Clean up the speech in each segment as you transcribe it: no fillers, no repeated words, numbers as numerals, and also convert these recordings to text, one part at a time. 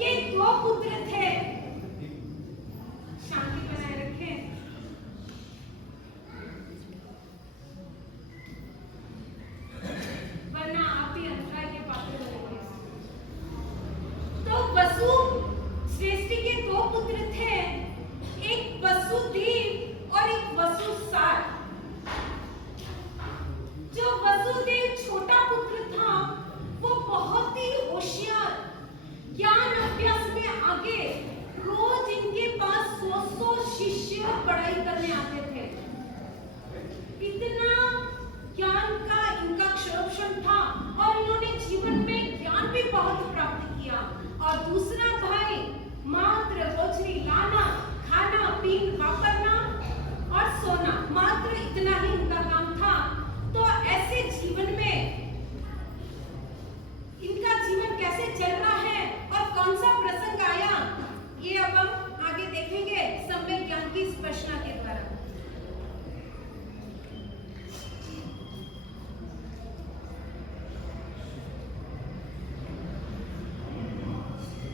उनके 2 पुत्र थे। शांति बनाए रखें। वरना आप भी अंतराय के पात्र बनेंगे। तो वसु श्रेष्ठी के 2 पुत्र थे, एक वसुदेव और एक वसुसार। जो वसुदेव छोटा पुत्र था वो बहुत ही होशियार, ज्ञान अभ्यास में आगे, रोज इनके पास 100 शिष्य पढ़ाई करने आते थे। इतना ज्ञान का इनका क्षोभन था और इन्होंने जीवन में ज्ञान भी बहुत प्राप्त किया। और दूसरा भाई मात्र रोजनी लाना, खाना, पीना, वापरना और सोना, मात्र इतना ही उनका काम था। तो ऐसे जीवन में इनका जीवन कैसे चल रहा है और कौन सा प्रसंग आया, ये अब हम आगे देखेंगे सम्यक ज्ञान की इस प्रश्न के द्वारा।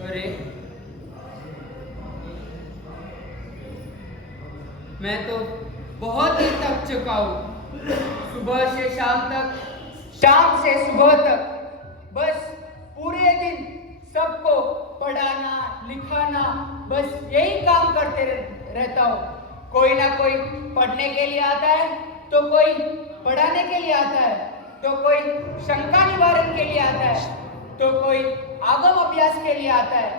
अरे मैं तो बहुत ही थक चुका हूँ। सुबह से शाम तक, शाम से सुबह तक बस पूरे दिन सबको पढ़ाना लिखाना, बस यही काम करते रहता हूँ। कोई ना कोई पढ़ने के लिए आता है, तो कोई पढ़ाने के लिए आता है, तो कोई शंका निवारण के लिए आता है, तो कोई आगम अभ्यास के लिए आता है।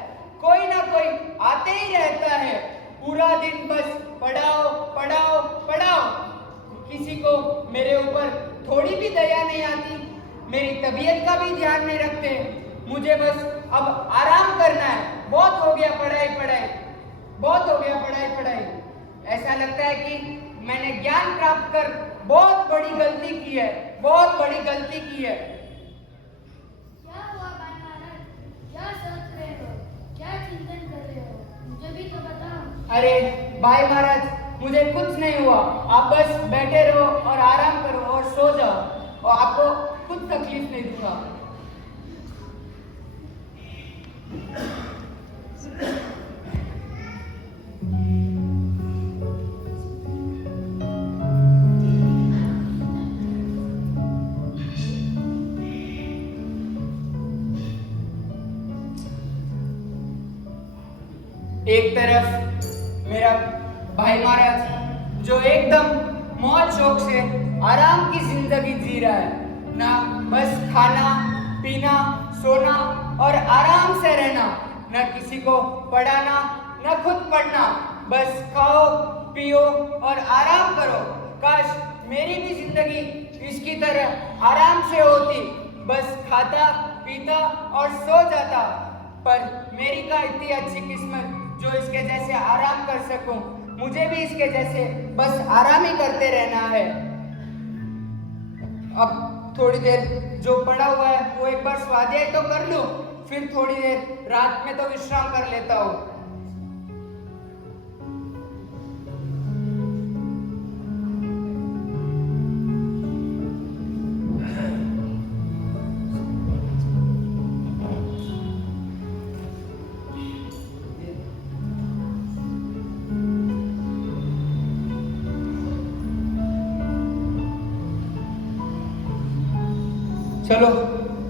कोई ना कोई आते ही रहता है। पूरा दिन बस पढ़ाओ पढ़ाओ पढ़ाओ। किसी को मेरे ऊपर थोड़ी भी दया नहीं आती, मेरी तबीयत का भी ध्यान नहीं रखते। मुझे बस अब आराम करना है। बहुत हो गया पढ़ाई पढ़ाई, बहुत हो गया पढ़ाई पढ़ाई। ऐसा लगता है कि मैंने ज्ञान प्राप्त कर बहुत बड़ी गलती की है, बहुत बड़ी गलती की है। क्या हुआ भाई महाराज? क्या सोच रहे हो? क्या चिंतन कर रहे हो? मुझे भी तो बताओ। अरे भाई महाराज, मुझे कुछ नहीं हुआ। आप बस बैठे रहो और आराम करो और सो जाओ, और आपको कुछ तकलीफ नहीं दूंगा। एक तरफ मेरा भाई महाराज जो एकदम मौज शौक से आराम की जिंदगी जी रहा है, ना बस खाना पीना सोना और आराम से रहना, ना किसी को पढ़ाना ना खुद पढ़ना, बस खाओ पियो और आराम करो। काश मेरी भी जिंदगी इसकी तरह आराम से होती, बस खाता पीता और सो जाता। पर मेरी का इतनी अच्छी किस्मत जो इसके जैसे आराम कर सकूं। मुझे भी इसके जैसे बस आराम ही करते रहना है। अब थोड़ी देर जो पड़ा हुआ है वो एक बार स्वाध्याय तो कर लूं, फिर थोड़ी देर रात में तो विश्राम कर लेता हूँ। चलो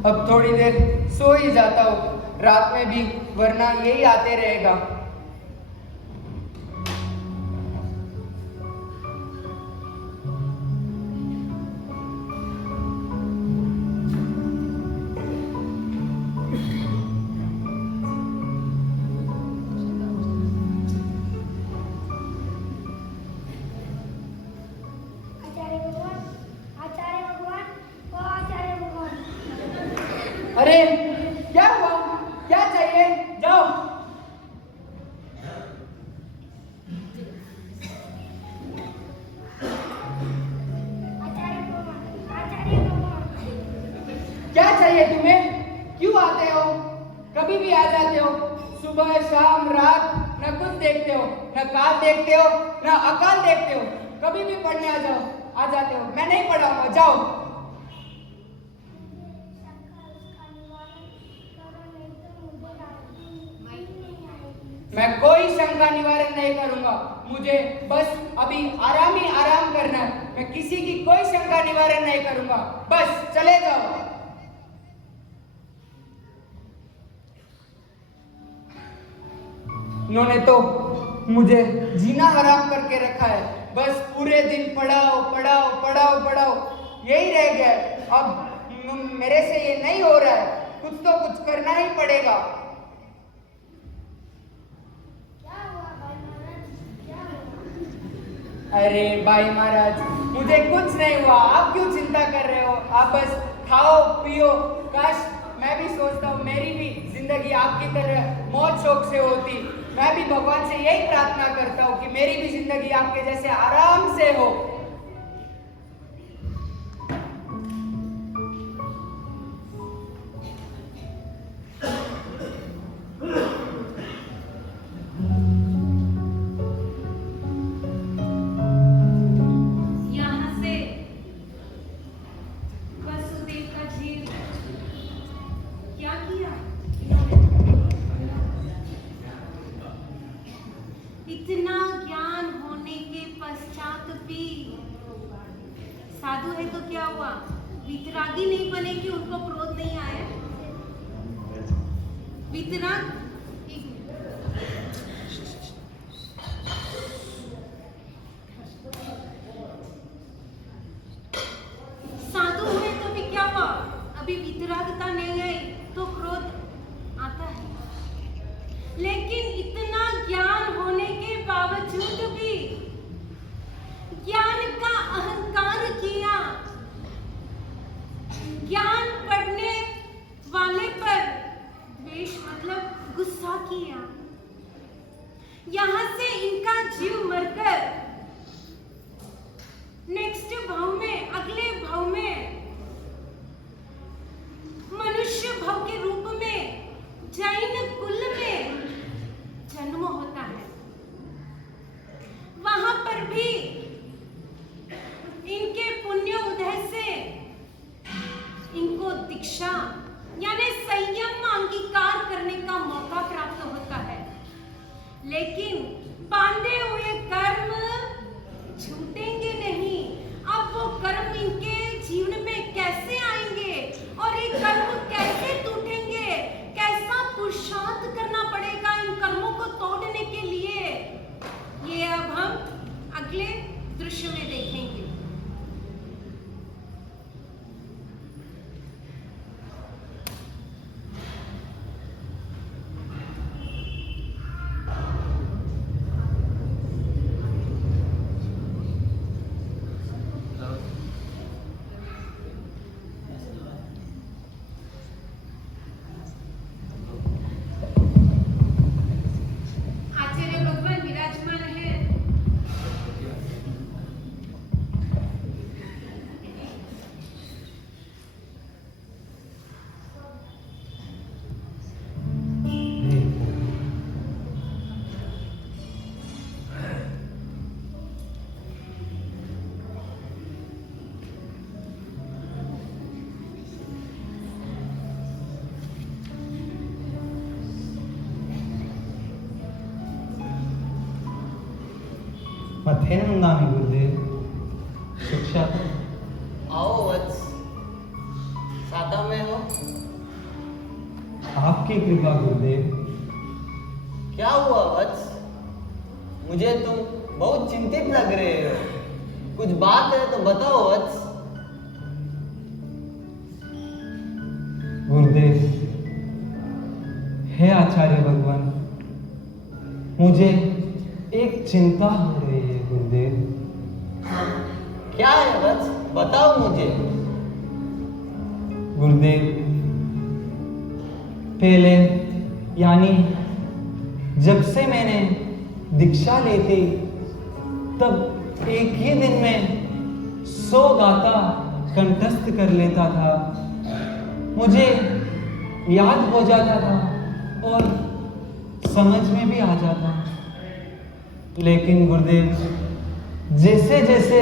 अब थोड़ी देर सो ही जाता हूँ, रात में भी वरना यही आते रहेगा। अरे क्या हुआ, क्या चाहिए, जाओ। क्या चाहिए तुम्हें, क्यों आते हो, कभी भी आ जाते हो, सुबह शाम रात, न कुछ देखते हो, न काल देखते हो, न अकाल देखते हो, कभी भी पढ़ने आ जाते हो। मैं नहीं पढ़ाऊंगा, जाओ। मैं कोई शंका निवारण नहीं करूंगा। मुझे बस अभी आराम ही आराम करना है। मैं किसी की कोई शंका निवारण नहीं करूंगा। बस चले जाओ। उन्होंने तो मुझे जीना हराम करके रखा है। बस पूरे दिन पढ़ाओ पढ़ाओ पढ़ाओ पढ़ाओ यही रह गया है। अब मेरे से ये नहीं हो रहा है, कुछ तो कुछ करना ही पड़ेगा। क्या हुआ भाई महाराज, क्या हुआ? अरे भाई महाराज, मुझे कुछ नहीं हुआ। आप क्यों चिंता कर रहे हो? आप बस खाओ पियो। काश मैं भी सोचता हूँ मेरी भी जिंदगी आपकी तरह मौज शौक से होती। मैं भी भगवान से यही प्रार्थना करता हूँ कि मेरी भी जिंदगी आपके जैसे आराम से हो। यहाँ से वसुदेव का झील क्या किया इतना ज्ञान होने के पश्चात भी साधु है तो क्या हुआ? वितरागी नहीं बने कि उनको क्रोध नहीं आया? वितराग साधु हुए तो भी क्या हुआ? अभी वितरागता नहीं आई तो क्रोध आता है। लेकिन इतना ज्ञान होने के बावजूद भी ज्ञान का अहंकार किया। ज्ञान पढ़ने वाले पर द्वेष मतलब गुस्सा किया। यहां से इनका जीव मरकर नेक्स्ट भाव में, अगले भाव में मनुष्य भाव के रूप में जैन कुल में जन्म होता है। वहां पर भी इनके पुण्य उदय से इनको दीक्षा यानी संयम अंगीकार करने का मौका प्राप्त होता है। लेकिन बांधे हुए कर्म छूटेंगे नहीं। अब वो कर्म इनके जीवन में कैसे आएंगे और ये कर्म कैसे टूटेंगे? कैसा पुरुषार्थ करना पड़ेगा इन कर्मों को तोड़ने के लिए? ये अब हम अगले दृश्य में देखेंगे। आचार्य भगवान विराजमान है। मथेनंदामी गुरुदेव, शिक्षा आओ वत्स, सादा में हो। आपकी कृपा गुरुदेव। क्या हुआ वत्स? मुझे तुम बहुत चिंतित लग रहे हो। कुछ बात है तो बताओ वत्स। गुरुदेव, हे आचार्य भगवान, मुझे एक चिंता हो रही है गुरुदेव। क्या है वत्स? बताओ मुझे। गुरुदेव, पहले यानी जब से मैंने दीक्षा ली थी तब एक ही दिन में 100 गाथा कंठस्थ कर लेता था। मुझे याद हो जाता था और समझ में भी आ जाता। लेकिन गुरुदेव, जैसे जैसे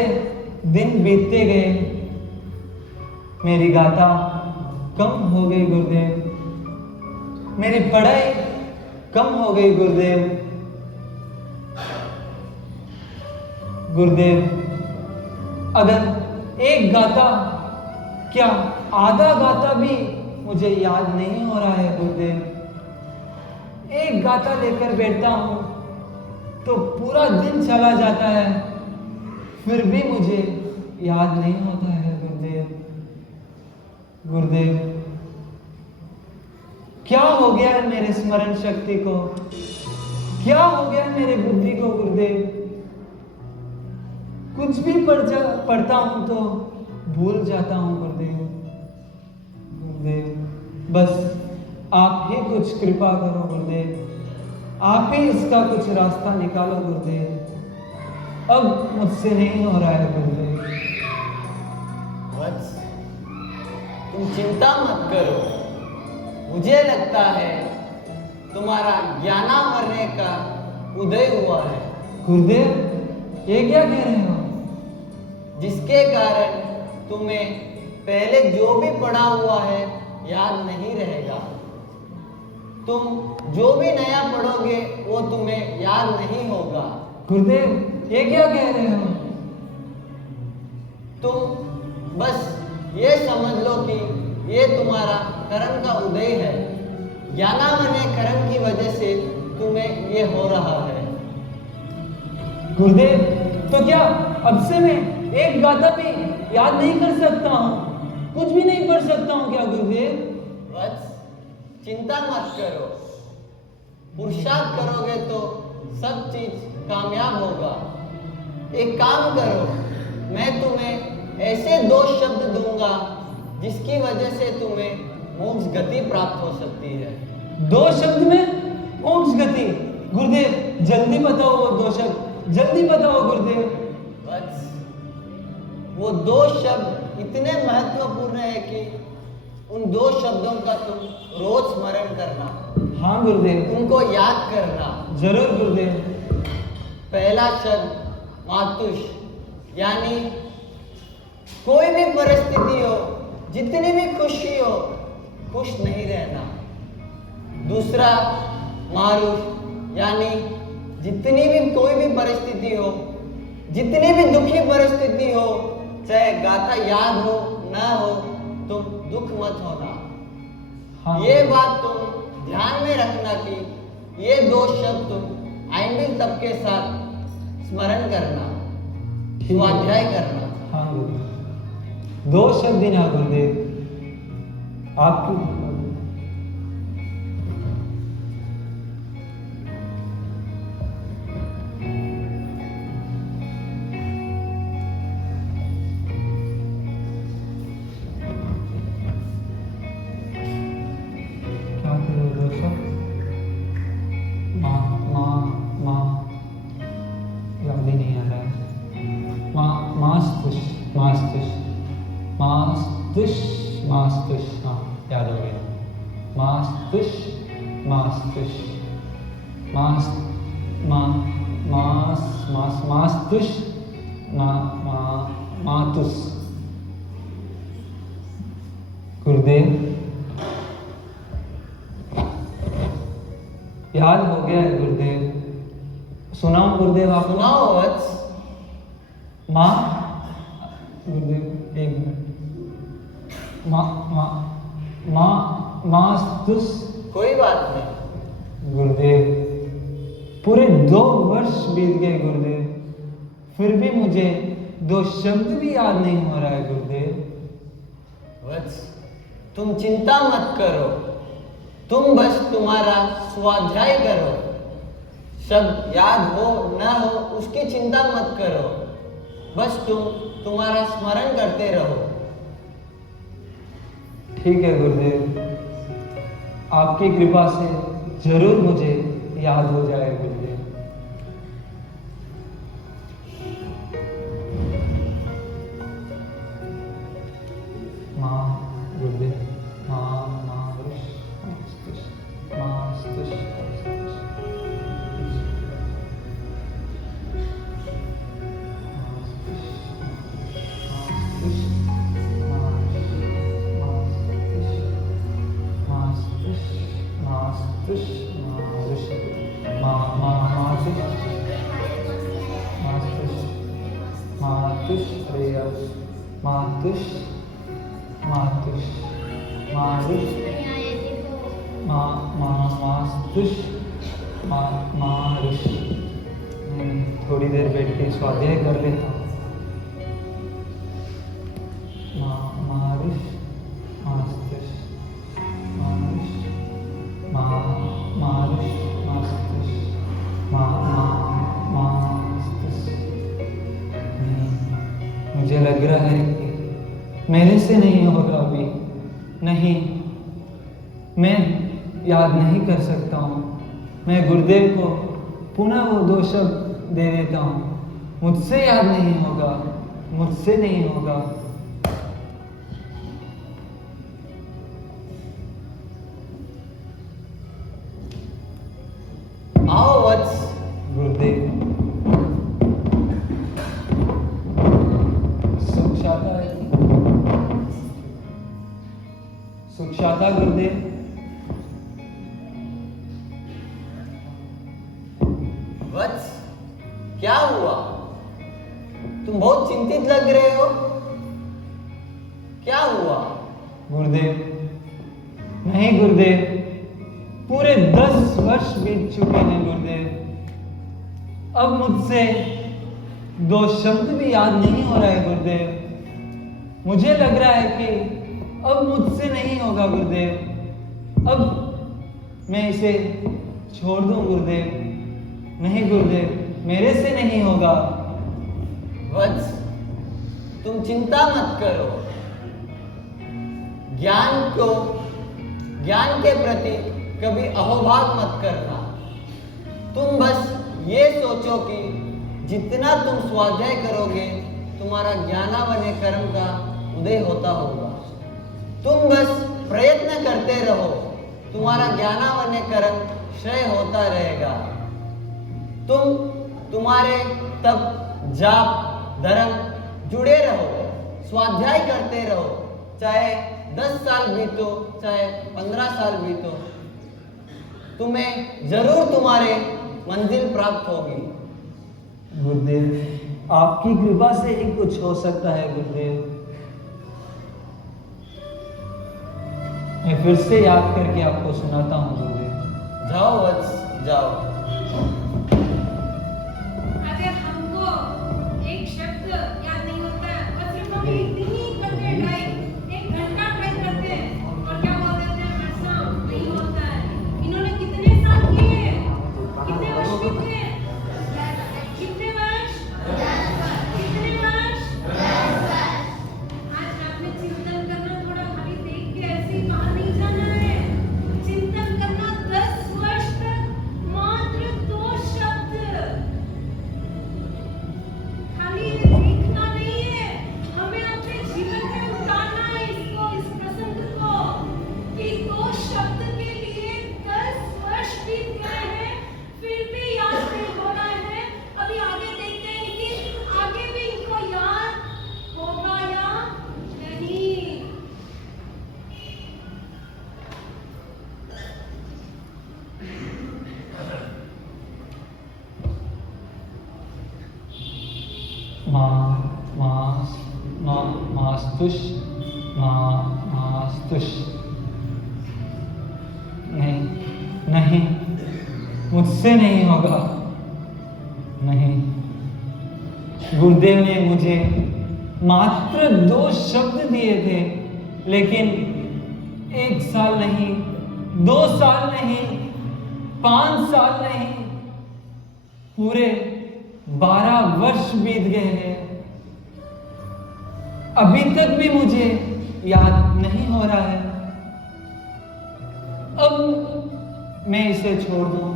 दिन बीतते गए मेरी गाथा कम हो गई गुरुदेव। मेरी पढ़ाई कम हो गई गुरुदेव। गुरुदेव, अगर एक गाता, क्या आधा गाता भी मुझे याद नहीं हो रहा है गुरुदेव। एक गाता लेकर बैठता हूं तो पूरा दिन चला जाता है, फिर भी मुझे याद नहीं होता है गुरुदेव। गुरुदेव, क्या हो गया है मेरे स्मरण शक्ति को, क्या हो गया है मेरे बुद्धि को गुरुदेव। कुछ भी पढ़ता हूं तो भूल जाता हूं गुरुदेव। गुरुदेव, बस आप ही कुछ कृपा करो गुरुदेव, आप ही इसका कुछ रास्ता निकालो गुरुदेव। अब मुझसे नहीं हो रहा है गुरुदेव। वत्स, तुम चिंता मत करो। मुझे लगता है तुम्हारा ज्ञानामृत का उदय हुआ है। गुरुदेव, ये क्या कह रहे हो? जिसके कारण तुम्हें पहले जो भी पढ़ा हुआ है याद नहीं रहेगा। तुम जो भी नया पढ़ोगे वो तुम्हें याद नहीं होगा। गुरुदेव, ये क्या कह रहे हो? तुम बस ये समझ लो कि ये तुम्हारा कर्म का उदय है। ज्ञानामृत कर्म की वजह से तुम्हें ये हो रहा है। गुरुदेव, तो क्या अब से मैं एक गाथा भी याद नहीं कर सकता हूँ, कुछ भी नहीं पढ़ सकता हूँ क्या गुरुदेव? वत्स, चिंता मत करो। पुरुषार्थ करोगे तो सब चीज कामयाब होगा। एक काम करो, मैं तुम्हें ऐसे 2 शब्द दूंगा जिसकी वजह से तुम्हें मोक्ष गति प्राप्त हो सकती है। 2 शब्द में मोक्ष गति? गुरुदेव, जल्दी बताओ वो 2 शब्द, जल्दी बताओ गुरुदेव। वत्स, वो 2 शब्द इतने महत्वपूर्ण है कि उन 2 शब्दों का तुम रोज स्मरण करना। हाँ गुरुदेव। उनको याद करना। जरूर गुरुदेव। पहला शब्द मातुष, यानी कोई भी परिस्थिति हो, जितनी भी खुशी हो, खुश नहीं रहना। दूसरा मारुष, यानी जितनी भी कोई भी परिस्थिति हो, जितनी भी दुखी परिस्थिति हो, चाहे गाथा याद हो ना हो, तुम दुख मत होना। हाँ। ये बात तुम ध्यान में रखना कि ये 2 शब्द तुम आइंदिल तब के साथ स्मरण करना, स्वाध्याय करना। हाँ गुरुदेव, 2 शब्द ही ना गुरुदेव, आपकी याद हो गया। मास्तुष मास्तुष मास मास मास मास्तुष मातुस। गुरुदेव, याद हो गया है गुरुदेव। सुनाओ गुरुदेव, आप सुनाओ वत्स। माँ, गुरुदेव एक मिनट। मास्तुस। कोई बात नहीं गुरुदेव, पूरे 2 वर्ष बीत गए गुरुदेव, फिर भी मुझे 2 शब्द भी याद नहीं हो रहा है गुरुदेव। वत्स, तुम चिंता मत करो। तुम बस तुम्हारा स्वाध्याय करो। शब्द याद हो ना हो उसकी चिंता मत करो। बस तुम तुम्हारा स्मरण करते रहो। ठीक है गुरुदेव, आपकी कृपा से जरूर मुझे याद हो जाए गुरुदेव। माँ गुरुदेव, माँ मारुष मास्तुष मास्तुष मास्तुष मारुष मास्तुष मास्तुष मातुष अरे यार मातुष मातुष मारुष मास्तुष मारुष। थोड़ी देर बैठ के स्वाध्याय कर लेता हूँ। मारुष मास्तुष मारुष मारुष मास्तुष मास्तुष। मुझे लग रहा है कि मेरे से नहीं होगा अभी। नहीं, मैं याद नहीं कर सकता हूँ। मैं गुरुदेव को पुनः वो 2 शब्द दे देता हूँ। मुझसे याद नहीं होगा, मुझसे नहीं होगा। आओ वत्स। गुरुदेव सुख्याता गुरुदेव। वत्स, क्या हुआ? तुम बहुत चिंतित लग रहे हो। क्या हुआ? गुरुदेव नहीं गुरुदेव, पूरे 10 वर्ष बीत चुके हैं गुरुदेव। अब मुझसे 2 शब्द भी याद नहीं हो रहा है गुरुदेव। मुझे लग रहा है कि अब मुझसे नहीं होगा गुरुदेव। अब मैं इसे छोड़ दूं गुरुदेव। नहीं गुरुदेव, मेरे से नहीं होगा। वत्स, तुम चिंता मत करो। ज्ञान के प्रति कभी अहोभाग मत करना। तुम बस ये सोचो कि जितना तुम स्वाध्याय करोगे तुम्हारा ज्ञानावने कर्म का उदय होता होगा। तुम बस प्रयत्न करते रहो, तुम्हारा ज्ञानावने कर्म क्षय होता रहेगा। तुम्हारे तप जाप धर्म जुड़े रहो, स्वाध्याय करते रहो, चाहे 10 साल बीतो चाहे 15 साल बीतो, तुम्हें जरूर तुम्हारे मंजिल प्राप्त होगी। गुरुदेव, आपकी कृपा से ही कुछ हो सकता है गुरुदेव। मैं फिर से याद करके आपको सुनाता हूँ गुरुदेव। जाओ वत्स, जाओ। अगर हमको एक शब्द याद नहीं होता है और सिर्फ हम एक दिन ही करते हैं टाइप, 1 घंटा टाइप करते हैं और क्या बोल देते हैं मैडम नहीं होता है। इन्होंने कितने साल किए, कितने वर्ष बीते, कितने वर्ष, 10 वर्ष, कितने वर्ष, 10 वर्ष। आज रात में चिंतन करना, थोड़ा खाली देख के ऐसे ही बाहर नहीं जाना है। चिंतन करना 10 वर्ष तक मात्र 2 शब्द, खाली देखना नहीं है, हमें अपने जीवन में उतारना है इसको, इस प्रसंग को, कि 2 शब्द के लिए 10 वर्ष बीत गए हैं, फिर भी याद नहीं हो रहा है। अभी आगे देखते हैं कि आगे भी इनको याद होगा या नहीं। मास्तुष मास्तुष। नहीं, मुझसे नहीं होगा। नहीं, गुरुदेव ने मुझे मात्र 2 शब्द दिए थे, लेकिन 1 साल नहीं, 2 साल नहीं, 5 साल नहीं, पूरे 12 वर्ष बीत गए हैं। अभी तक भी मुझे याद नहीं हो रहा है। अब मैं इसे छोड़ दूं?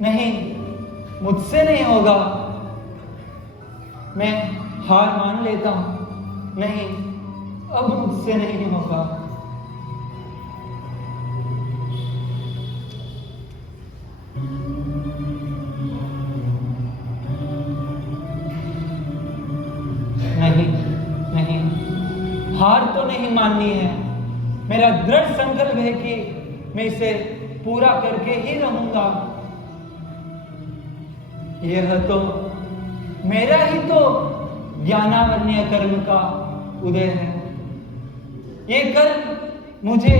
नहीं, मुझसे नहीं होगा। मैं हार मान लेता हूं। नहीं, अब मुझसे नहीं होगा। नहीं, हार तो नहीं माननी है। मेरा दृढ़ संकल्प है कि मैं इसे पूरा करके ही रहूंगा। यह तो मेरा ही तो ज्ञानावन्य कर्म का उदय है। ये कर्म मुझे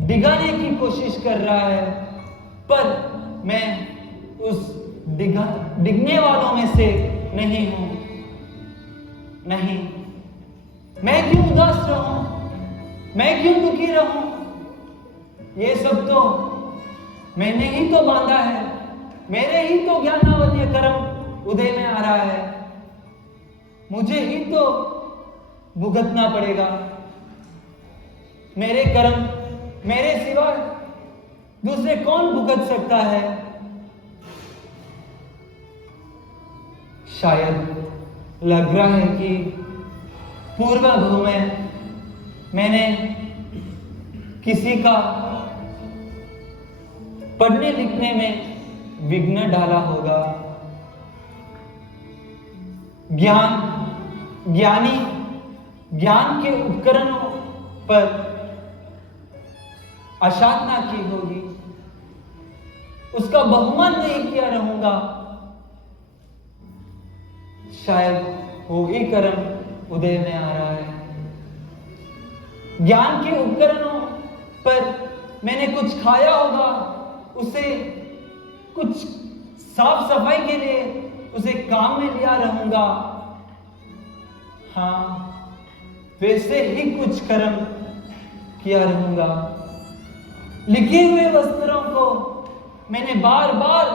डिगाने की कोशिश कर रहा है, पर मैं उस डिगने वालों में से नहीं हूं। नहीं, मैं क्यों उदास रहूं, मैं क्यों दुखी रहूं? ये सब तो मैंने ही तो बांधा है, मेरे ही तो ज्ञानावन्य कर्म उदय में आ रहा है, मुझे ही तो भुगतना पड़ेगा। मेरे कर्म मेरे सिवा दूसरे कौन भुगत सकता है? शायद लग रहा है कि पूर्व में मैंने किसी का पढ़ने लिखने में विघ्न डाला होगा। ज्ञानी ज्ञान के उपकरणों पर असाधना की होगी, उसका बहुमान नहीं किया रहूंगा। शायद वो ही कर्म उदय में आ रहा है। ज्ञान के उपकरणों पर मैंने कुछ खाया होगा, उसे कुछ साफ सफाई के लिए उसे काम में लिया रहूंगा। हाँ, वैसे ही कुछ कर्म किया रहूंगा। लिखे हुए वस्त्रों को मैंने बार बार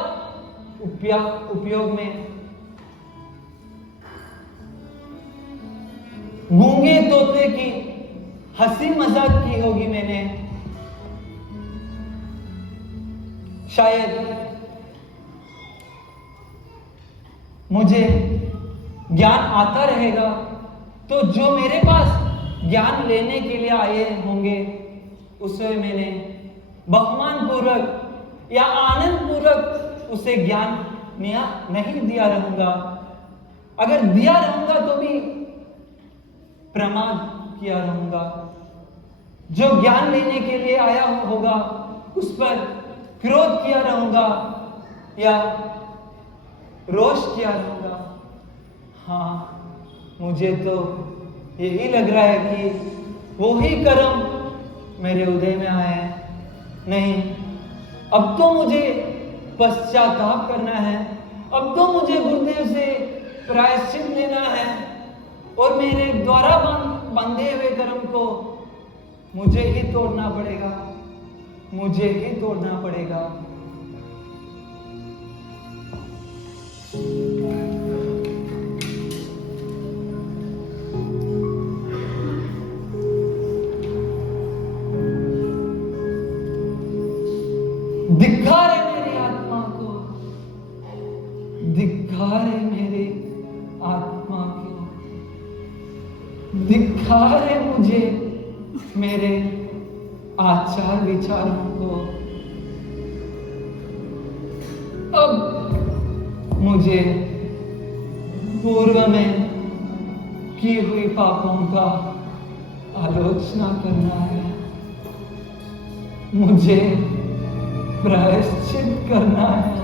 उपयोग में, गूंगे तोते की हंसी मजाक की होगी मैंने। शायद मुझे ज्ञान आता रहेगा तो जो मेरे पास ज्ञान लेने के लिए आए होंगे उसे मैंने बहुमान पूर्वक या आनंद पूर्वक उसे ज्ञान नहीं दिया रहूंगा। अगर दिया रहूंगा तो भी प्रमाद किया रहूंगा। जो ज्ञान लेने के लिए आया होगा उस पर क्रोध किया रहूंगा या रोष किया रहूंगा। हाँ, मुझे तो यही लग रहा है कि वो ही कर्म मेरे उदय में आए हैं। नहीं, अब तो मुझे पश्चाताप करना है, अब तो मुझे गुरुदेव से प्रायश्चित लेना है और मेरे द्वारा बंधे हुए कर्म को मुझे ही तोड़ना पड़ेगा, मुझे ही तोड़ना पड़ेगा। धिक्कार है मेरी आत्मा को, धिक्कार है मेरी आत्मा को, धिक्कार है मुझे मेरे आचार विचारों को। अब मुझे पूर्व में की हुई पापों का आलोचना करना है, मुझे प्रायश्चित करना है।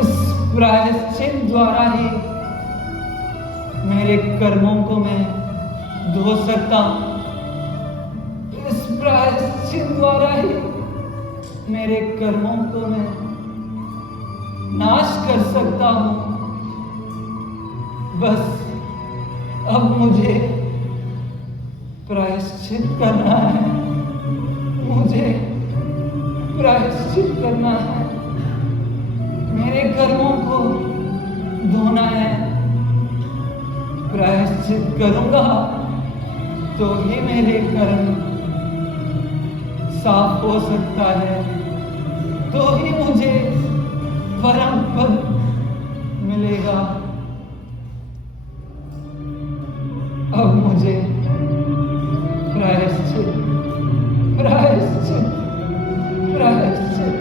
इस प्रायश्चित द्वारा ही मेरे कर्मों को मैं धो सकता हूं। इस प्रायश्चित द्वारा ही मेरे कर्मों को मैं नाश कर सकता हूं। बस अब मुझे प्रायश्चित करना है, मुझे प्रायश्चित करना है, मेरे कर्मों को धोना है। प्रायश्चित करूंगा तो ही मेरे कर्म साफ हो सकता है, तो ही मुझे परम पद मिलेगा। अब मुझे प्रायश्चित प्रायश्चित प्रायश्चित,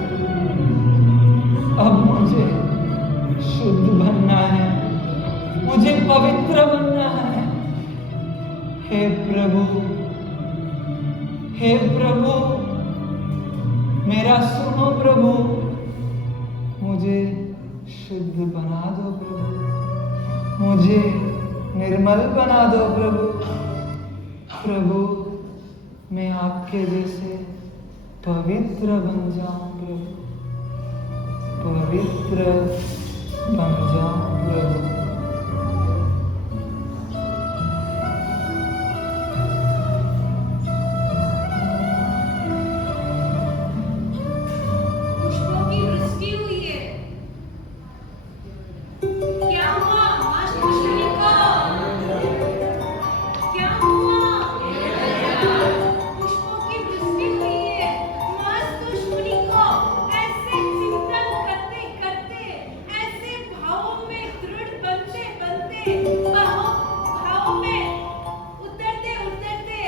अब मुझे शुद्ध बनना है, मुझे पवित्र बनना है। हे प्रभु, हे प्रभु, मेरा सुनो प्रभु, मुझे शुद्ध बना दो प्रभु, मुझे निर्मल बना दो प्रभु। प्रभु मैं आपके जैसे पवित्र बन जाऊं प्रभु, पवित्र बन जाऊं प्रभु। पुष्पों की वृष्टि हुई है। क्या हुआ मस्त मुनि को? क्या हुआ? पुष्पों की वृष्टि हुई है। मस्त मुनि को ऐसे चिंतन करते करते, ऐसे भावों में दृढ़ बनते बनते, भावों में उतरते उतरते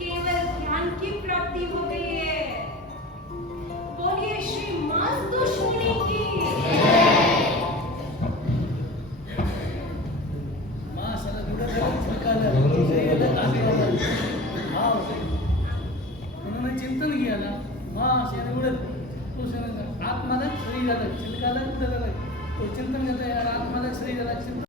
केवल ध्यान की प्राप्ति हो गई है। बोलिए श्री मस्त मुनि की। उन्होंने चिंतन किया ना माँ शेर उड़त उस आत्मा शरीर चिंतन करता है आत्मा शरीर चिंतन